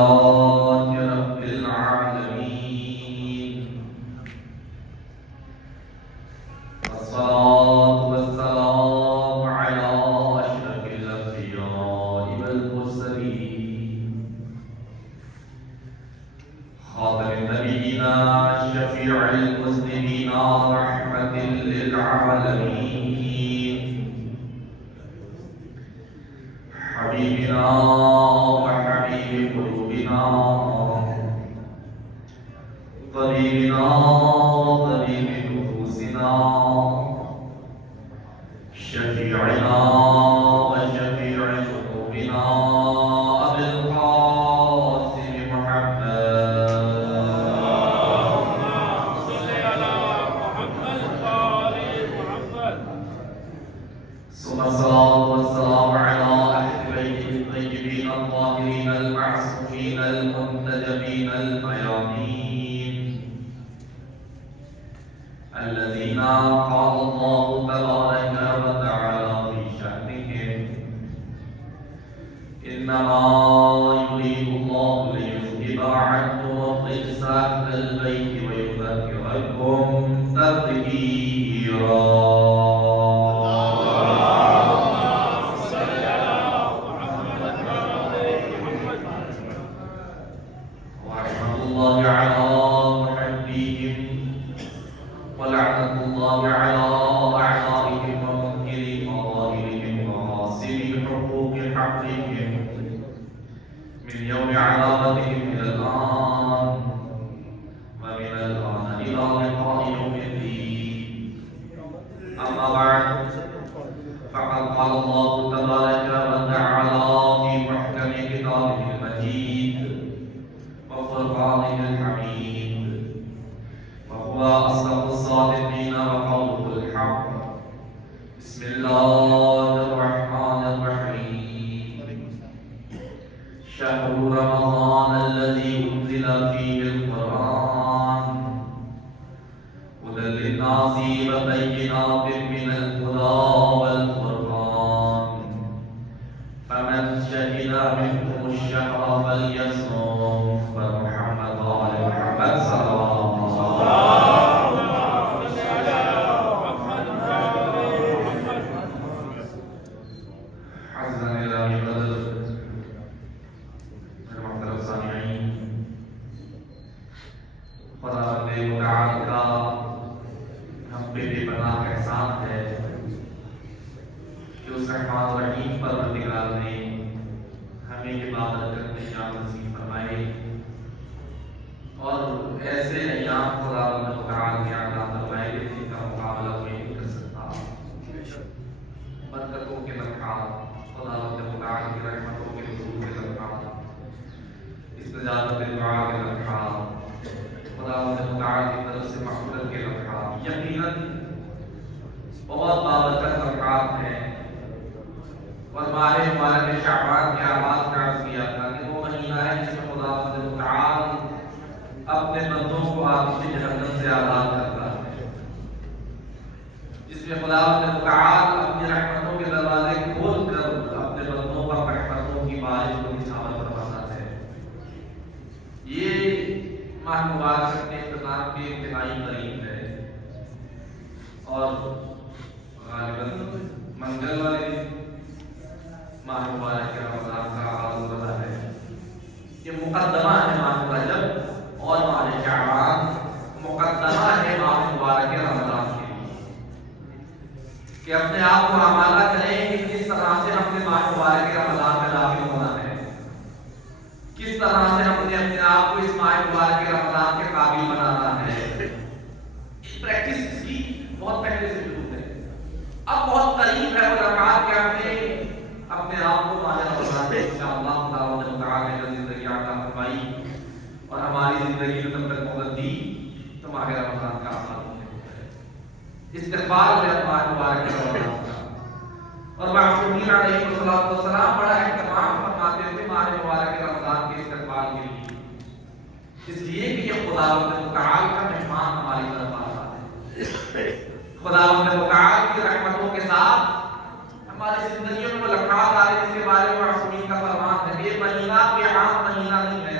رب العالمين والصلاة والسلام على أشرف الأنبياء والمرسلين خاتم النبيين شفيع المسلمين رحمة للعالمين حبيبنا وحبيب قلوبنا طبيبنا وطبيب نفوسنا شفيعنا وشفيع ذنوبنا أبي القاسم محمد صل على محمد وآل محمد ثم الصلاة والسلام على أهل بيته الطيبين الطاهرين المعصومين المنتجبين الميامين الذين قال الله تبارك وتعالى في شأنهم إنما يريد الله ليذهب عنكم الرجس أهل البيت ويطهركم تطهيرا ورحمة الله على محبيهم ولعنة الله على أعدائهم ومنكري مظاهرهم وغاصبي حقوق حقهم من يوم عذابتهم إلى الآن ومن الآن إلى لقاء يوم الدين. أما بعد فقد قال الله تبارك وتعالى في محكم كتابه المجيد وفرقانه الحميد وهو أصدق الصادقين وقوله الحق. بسم الله الرحمن الرحيم. شهر رمضان الذي أنزل فيه القرآن هدى للناس وبينات من الهدى والفرقان فمن شهد منكم الشهر فليصم. ومحمد آل محمد صلى الله عليه حسن إلهي بدر. میرے محترم سامعین، خدا متعال کا ہم پہ بے پناہ احسان ہے کہ اس رحمان الرحیم پروردگار نے ہمیں عبادت کرنے کا نصیب فرمائے اور ایسے ایام خدا متعال کے عطا فرمائے جن کا مقابلہ کوئی نہیں کر سکتا. برکتوں کے لمحات، خدا متعال کی رحمتوں کے نزول کے لمحات، استجابت دعا کے لمحات، خدا متعال کی طرف سے مغفرت کے لمحات یقیناً بہت بابرکت لمحات ہیں. اور ماہ مبارک شعبان کے آغاز کا عرض کیا تھا کہ وہ مہینہ ہے جس میں خدا متعال اپنے بندوں کو آتش جہنم سے آزاد کرتا ہے، جس میں خدا متعال اپنی رحمتوں کے دروازے کھول کر اپنے بندوں پر رحمتوں کی بارش کو نچھاور فرماتا ہے. یہ ماہ مبارک کے اختتام کے انتہائی قریب ہے اور غالباً منگل والے دن ماہ مبارک کے رمضان کا آغاز ہو رہا ہے. یہ مقدمہ ہے ماہ رجب اور ماہ شعبان، مقدمہ ہے ماہ مبارک کے رمضان کے لیے کہ اپنے آپ کو آمادہ کریں کہ کس طرح سے ہم نے ماہ مبارک کے رمضان میں داخل ہونا ہے، کس طرح سے ہم نے اپنے آپ کو اس ماہ مبارک کے رمضان کے قابل بنانا ہے. پریکٹس اس کی بہت پہلے سے شروع ہے، اب بہت قریب ہے وہ لمحات کہ ہم نے اپنے آپ کو ماہ رمضان میں انشاءاللہ تعالی نے زندگی عطا فرمائی اور ہماری زندگی میں تب تک مدد دی تو ماہ رمضان کا آغاز ہونے کو ہے. استقبال ہے ماہ مبارک کے رمضان کا. اور معصومین علیہ السلام بڑا اہتمام فرماتے تھے ماہ مبارک کے رمضان کے استقبال کے لیے، اس لیے کہ یہ خداوند متعال کا مہمان ہماری طرف آ رہا ہے. خداوند متعال کی رحمتوں کے ساتھ ہماری زندگیوں میں لمحات آ رہے جس کے بارے میں معصومین کا فرمان ہے. یہ مہینہ بے عام مہینہ نہیں ہے،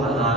1000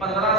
15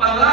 15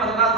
15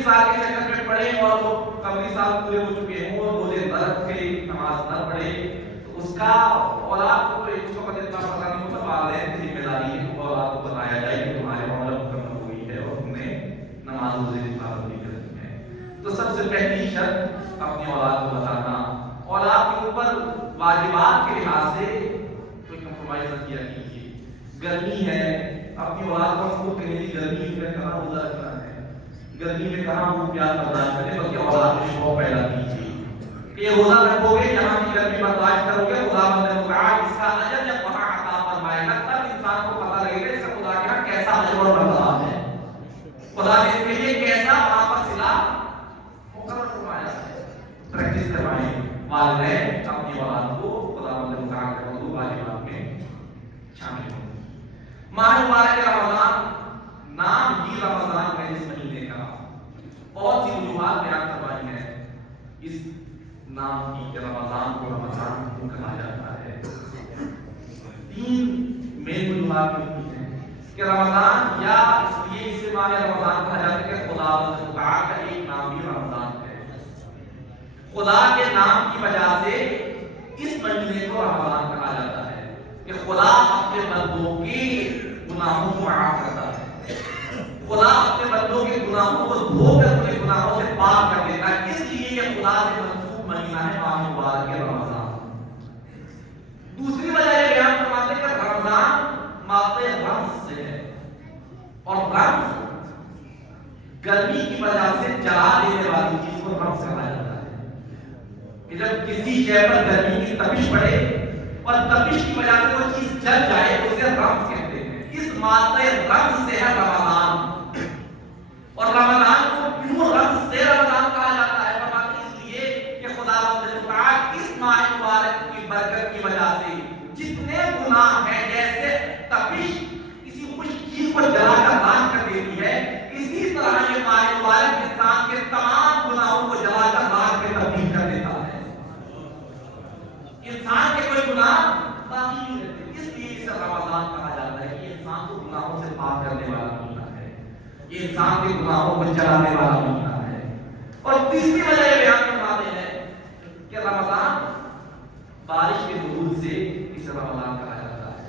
وصال کے چکر میں پڑے اور وہ قبری سال پورے ہو چکے ہوں اور روزے نہ رکھے نماز نہ پڑھے تو اس کا اولاد کو اس وقت اتنا پتہ نہیں ہوتا، والدین کی ذمہ داری ہے کہ اولاد کو بتایا جائے کہ تمہارے اولاد مکمل ہوئی ہے اور تم نے نماز روزے کی پابندی کرنی ہے۔ تو سب سے پہلی شرط اپنی اولاد کو بتانا، اولاد کے اوپر واجبات کے لحاظ سے کوئی کمپرومائز نہ کیا کیجیے۔ گرمی ہے، اپنی اولاد کو خود کہیں گی گرمی میں کہاں روزہ رکھنا ہے، گرمی میں کہاں وہ پیاس برداشت کرے، بلکہ اولاد میں شوق پیدا کیجیے کہ یہ روزہ رکھو گے، یہاں کی گرمی برداشت کرو گے، خدا متعال اس کا اجر جب وہاں عطا فرمائے گا تب انسان کو پتہ لگے گا اس کا خدا کے یہاں کیسا اجر اور بدلہ ہے، خدا نے اس کے لیے کیسا وہاں پر صلہ مقرر فرمایا ہے۔ پریکٹس کروائیں والدین اپنی اولاد کو خدا متعال کے حضور واجبات میں شامل ہوں۔ ماہ مبارک رمضان، نام ہی رمضان ہے اس مہینے کا، بہت سی وجوہات بیان کروائی ہیں اس نام کی کہ رمضان کو رمضان کیوں کہا جاتا ہے۔ تین مین وجوہات ہوتی ہیں کہ رمضان یا اس لیے اسے ماہ رمضان کہا جاتا ہے کہ خدا تعالیٰ کا ایک نام بھی رمضان ہے، خدا کے نام کی وجہ سے اس مہینے کو رمضان کہا جاتا ہے کہ خدا اپنے بندوں کے گناہوں کو معاف کرتا ہے، خدا اپنے بندوں کے گناہوں کو دھو کر انہیں گناہوں سے پاک کر دیتا ہے، اس لیے یہ خدا سے منسوب مہینہ ہے ماہ مبارک رمضان۔ دوسری وجہ یہ بیان فرماتے ہیں کہ رمضان ماتے رمز سے ہے، اور رمز گرمی کی وجہ سے جلا دینے والی چیز کو رمز کہا جاتا ہے کہ جب کسی شے پر گرمی کی تپش پڑے اور تپش کی وجہ سے وہ چیز جل جائے اسے رمز کہتے ہیں۔ اس ماتے رمز سے ہے رمضان، اور رمضان کو کیوں رمز سے رمضان کہا جاتا ہے؟ فرماتے اس لیے کہ خداوند تعالیٰ اس ماہ مبارک کی برکت کی وجہ سے جتنے گناہ ہیں، جیسے تپش کسی خشک چیز کو جلا کر راکھ کر دیتی ہے، اسی طرح یہ ماہ مبارک انسان کے تمام گناہوں کو جلا کر راکھ میں تبدیل کر دیتا ہے۔ انسان کے کوئی گناہ باقی نہیں رہتے، اس لیے اسے رمضان کہا جاتا ہے کہ انسان کو گناہوں سے پاک کرنے والا مہینہ ہے، یہ انسان کے گناہوں کو جلانے والا مہینہ ہے۔ اور تیسری وجہ یہ بیان فرماتے ہیں کہ رمضان بارش کے نزول سے اسے رمضان کہا جاتا ہے،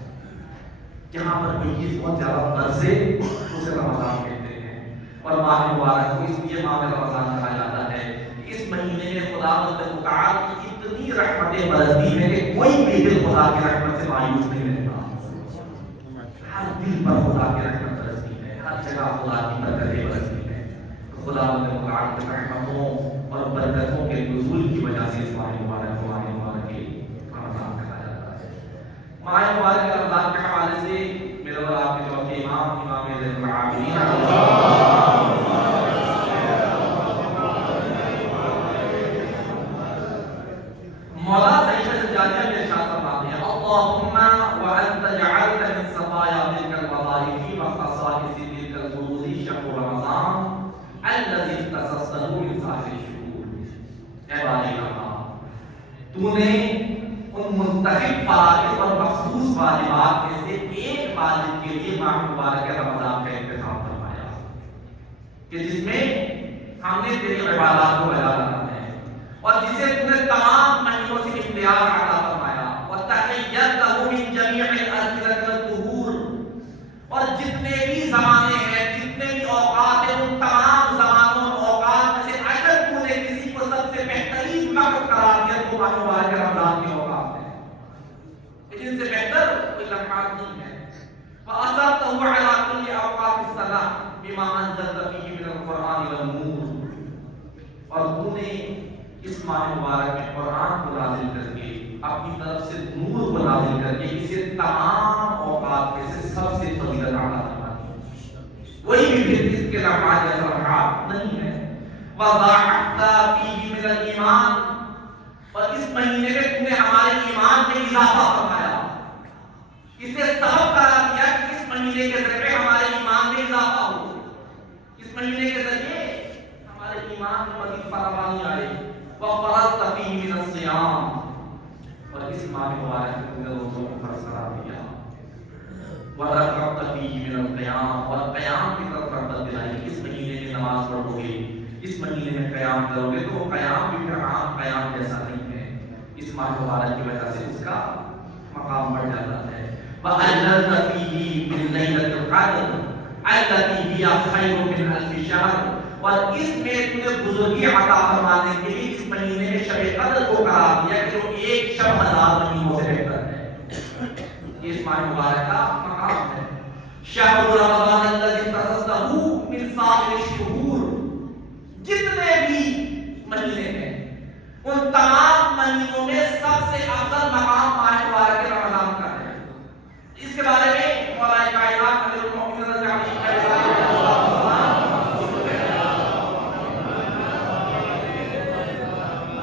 جہاں پر کوئی چیز بہت زیادہ برسے اسے رمضان کہتے ہیں۔ اور ماہ مبارک کو اس لیے ماہ رمضان کہا جاتا ہے کہ اس مہینے میں خداوند تعالیٰ کی اتنی رحمتیں برستی ہیں کہ کوئی بھی دل خدا کی رحمت سے مایوس نہیں رہتا، ہر دل پر خدا کی رحمت برستی ہے، ہر جگہ خدا کی برکتیں برستی ہیں۔ تو خداوند تعالیٰ کی رحمتوں اور برکتوں کے نزول کی وجہ سے اس ماہ مبارک کو ماہ مبارک رمضان کہا جاتا ہے۔ ماہ مبارک رمضان کے حوالے سے میرے اور آپ کے جو امام زین العابدین مولا سید سجادہ میں ارشاد فرماتے ہیں اللہم وانت جعلت من صفایا تلک الوظائف وخصائص تلک الفروض شهر رمضان الذي اختصصته من سائر الشهور۔ اے باری رحمت، تو نے ان منتخب فرائض اور مخصوص واجبات میں سے ایک واجب کے لیے ماہ مبارک رمضان کا انتخاب فرمایا کہ جس میں ہم نے تیری عبادات کو بجا لانا ہے اور جسے تو نے تمام مہینوں سے اختیار عطا فرمایا، وَتَحِيَّتَهُ مِن جَمِيعِ الْأَزْمِنَةِ وَالدُّهُورِ، اور جتنے بھی زمانے ہیں، جتنے بھی اوقات ہیں، ان تمام زمانوں اور اوقات میں سے اگر تو نے کسی کو سب سے بہترین وقت قرار دیا تو ماہ مبارک رمضان کے اوقات ہیں، جن سے بہتر کوئی لمحات نہیں ہے۔ وَأَثَرْتَهُ عَلَى كُلِّ أَوْقَاتِ السَّنَةِ بِمَا أَنزَلْتَ فِيهِ مِنَ الْقُرْآنِ وَالنُّورِ، اور تو نے اس ماہ مبارک میں قرآن کو نازل کر کے اپنی طرف سے نور کو نازل کر کے اسے تمام اوقات میں سے سب سے فضیلت عطا فرمائی، وہی بھی پھر اس کے لمحات یا لمحات نہیں ہے۔ وَضَاعَفْتَ فِيهِ مِنَ الْإِيمَانِ، اور اس مہینے میں تم نے ہمارے ایمان میں اضافہ فرمایا، اسے سبب قرار دیا کہ اس مہینے کے ذریعے ہمارے ایمان میں اضافہ ہو، اس مہینے کے ذریعے ہمارے ایمان میں مزید فراوانی آئے۔ وَفَرَضْتَ فِيهِ مِنَ الصِّيَامِ، اور اس ماہ مبارک میں تم نے روزوں کو فرض قرار دیا۔ وَرَغَبْتَ فِيهِ مِنَ الْقِيَامِ، اور قیام کی طرف رغبت دلائی، اس مہینے میں نماز پڑھو گے، اس مہینے میں قیام کرو گے، تو وہ قیام بھی پھر عام قیام جیسا نہیں ہے، اس ماہ مبارک کی وجہ سے اس کا مقام بڑھ جاتا ہے۔ وَأَجَّلْتَ فِيهِ مِن لَيْلَةِ الْقَدْرِ الَّتِي هِيَ خَيْرٌ مِنْ أَلْفِ شَهْرٍ، اور اس میں تمہیں بزرگی عطا فرمانے کے لیے اس مہینے میں شب قدر کو قرار دیا کہ وہ ایک شب 1000 مہینوں سے بہتر ہے۔ اس ماہ مبارک کا مقام ہے۔ شہر رمضان الذی تخصصہ من سائر الشہور، جتنے بھی مہینے ہیں ان تمام مہینوں میں سب سے افضل مقام ماہ مبارک رمضان کا ہے۔ اس کے بارے میں مولا کائنات امیر المومنین حضرت علی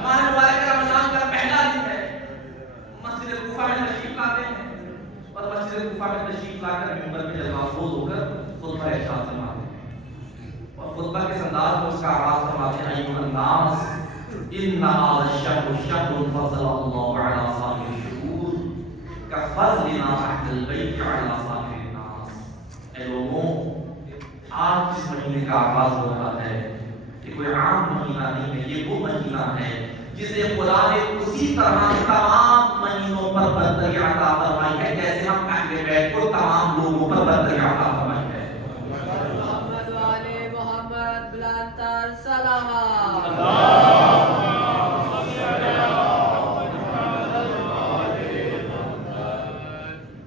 ماہ مبارک رمضان کا پہلا دن ہے، مسجد کوفہ میں تشریف لاتے ہیں اور مسجد کوفہ میں تشریف لا کر منبر پہ جلوہ افروز ہو کر خطبہ ارشاد فرماتے ہیں، اور خطبہ کے انداز میں اس کا آغاز فرماتے ہیں، ایھا الناس ان ھذا الشهر شهر فضل الله على سائر الشهور كفضلنا تحت البيت على سائر الناس۔ اے لوگوں، آج جس مہینے کا آغاز ہو رہا ہے یہ کوئی عام مہینہ نہیں ہے، یہ وہ مہینہ ہے جسے خدا نے اسی طرح تمام مہینوں پر برتری عطا فرمائی ہے جیسے ہم اہل بیت کو تمام لوگوں پر برتری عطا فرمائی ہے۔ محمد والے محمد بلندر صلوات۔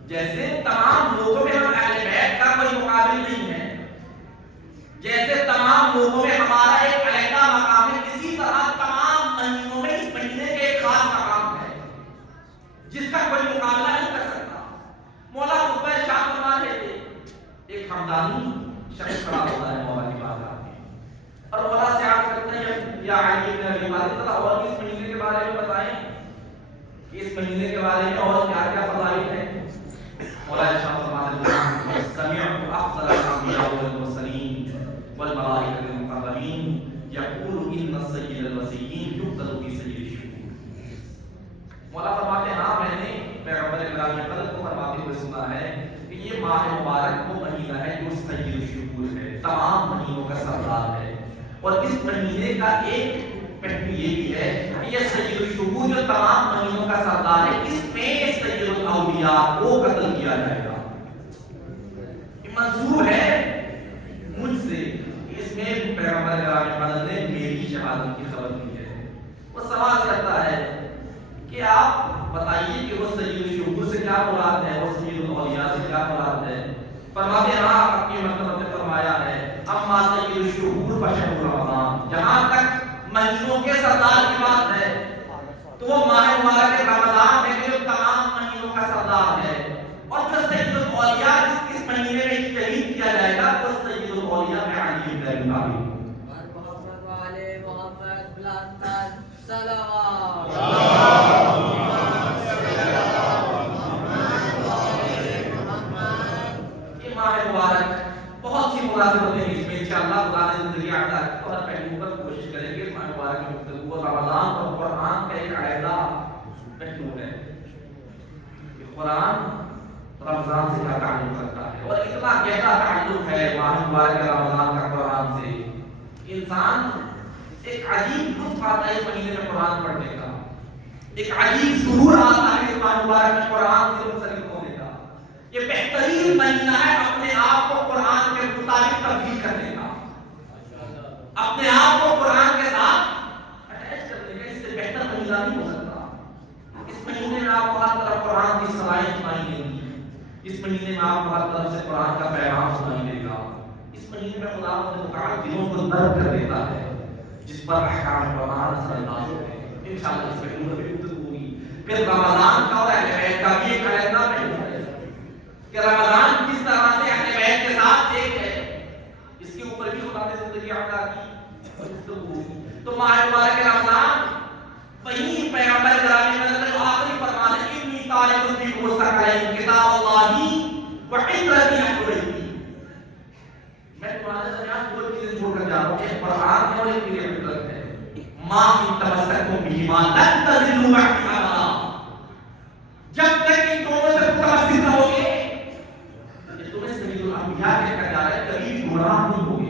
جیسے تمام لوگوں میں ہم اہل بیت کا کوئی مقابل نہیں ہے، جیسے تمام لوگوں میں ہمارا ایک علیحدہ مقام ہے، اسی طرح تمام مہینوں میں اس مہینے کے ایک خاص مقام ہے جس کا کوئی مقابلہ نہیں کر سکتا۔ مولا خطبہ ارشاد فرما رہے تھے، ایک ہمدانی شخص کھڑا ہوتا ہے مولا کی بارگاہ میں اور مولا سے عرض کرتے ہیں، یا علی بن ابی طالب ذرا اور اس مہینے کے بارے میں بتائیں کہ اس مہینے کے بارے میں اور کیا کیا فضائل ہیں۔ مولا ارشاد فرماتے ہیں، سمعت افضل الانبیاء والمرسلین والملائکۃ المقربین یقول ان السید الوصیین یقتل فی سید الشہور۔ مولا فرماتے ہیں، ہاں میں نے پیغمبر گرامی قدر کو فرماتے ہوئے سنا ہے کہ یہ ماہ مبارک وہ مہینہ ہے جو سید الشہور ہے، تمام مہینوں کا سردار ہے، اور اس مہینے کا ایک پہلو یہ بھی ہے کہ یہ سید الشہور جو تمام مہینوں کا سردار ہے، اس میں سید الاولیاء کو قتل کیا جائے گا۔ یہ منظور ہے مجھ سے، اس میں پیغمبر گرامی قدر نے میری شہادت کی خبر دی ہے۔ وہ سوال کرتا ہے کہ آپ بتائیے کہ وہ سید الشہور سے کیا مراد ہے، وہ سید الاولیاء سے کیا مراد ہے؟ فرماتے ہیں، ہاں اپنی مرتبہ نے فرمایا ہے، اما سید الشہور فشہر رمضان، جہاں تک مہینوں کے سردار کی بات ہے تو وہ ماہ مبارک رمضان ہے جو تمام مہینوں کا سردار ہے، اور جو سید الاولیاء اس مہینے میں شہید کیا جائے گا وہ سید الاولیاء میں علی بن ابی طالب۔ محمد والے محمد بلندر صلوات۔ یہ ماہ مبارک بہت سی مناسبتیں ہیں، اس میں انشاءاللہ خدا نے زندگی عطا کی تو ہر پہلو پر کوشش کریں گے اس ماہ مبارک میں گفتگو۔ رمضان اور قرآن کا ایک علیحدہ پہلو ہے کہ قرآن رمضان سے کیا تعلق رکھتا ہے، اور اتنا گہرا تعلق ہے ماہ مبارک رمضان کا قرآن سے، انسان ایک عجیب لطف آتا ہے اس مہینے میں قرآن پڑھنے کا، ایک عجیب سرور آتا ہے اس ماہ مبارک میں قرآن سے منسلک ہونے کا۔ یہ بہترین مہینہ ہے اپنے آپ کو قرآن کے مطابق تبدیل کرنے کا، اپنے آپ کو قرآن کے ساتھ اٹیچ کرنے کا، اس سے بہتر مہینہ نہیں ہو سکتا۔ اس مہینے میں آپ کو ہر طرف قرآن کی صلاحیت سنائی دے گی، اس مہینے میں آپ کو ہر طرف سے قرآن کا پیغام سنائی دے گا، اس مہینے میں خدا متعال دلوں کو نرم کر دیتا ہے جس پر احکام قرآن اثر انداز ہوتے ہیں۔ انشاءاللہ اس پہلو پر بھی گفتگو ہوگی۔ پھر رمضان کا اور اہل بیت کا بھی ایک علیحدہ پہلو ہے کہ رمضان کس طرح سے اہل بیت کے ساتھ ایک ہے، اس کے اوپر بھی خدا نے زندگی عطا کی اور گفتگو ہوگی۔ تو ماہ مبارک رمضان وہی پیغمبر گرامی قدر نے آخری فرمان ہے، انی طالب فیکم الثقلین کتاب اللہ و عبرتی اہل بیتی، میں تمہارے درمیان دو چیزیں چھوڑ کر جا رہا ہوں، ایک قرآن ہے اور ایک میری عبرت ہے۔ ما ان تمسکتم بہما لن تضلوا بعدی ابدا، جب تک ان دونوں سے متمسک نہ ہوگے، یہ تمہیں سید الانبیاء کہہ کر جا رہا ہے، کبھی بھی گمراہ نہیں ہوگے۔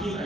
3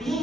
3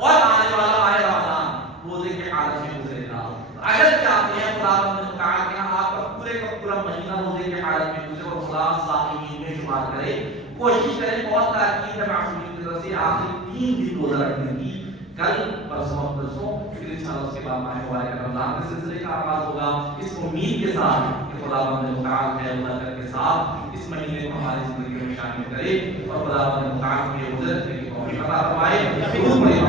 اور آنے والا ماہ رمضان روزے کی حالت میں گزرے گا. اگر چاہتے ہیں خداوند نے کہا کہ آپ کا پورے کا پورا مہینہ روزے کی حالت میں گزرے اور خدا صائمین میں شمار کرے, کوشش کریں. بہت تاکید ہے معصومین کی طرف سے آخری 3 دن روزہ رکھنے کی, کل پرسوں پرسوں, پھر انشاءاللہ اس کے بعد ماہ مبارک رمضان کے سلسلے کا آغاز ہوگا. اس امید کے ساتھ کہ خداوند متعال خیر و برکت کے ساتھ اس مہینے کو ہماری زندگی میں شامل کرے اور خداوند متعال کے گزرنے کی توفیق عطا فرمائے.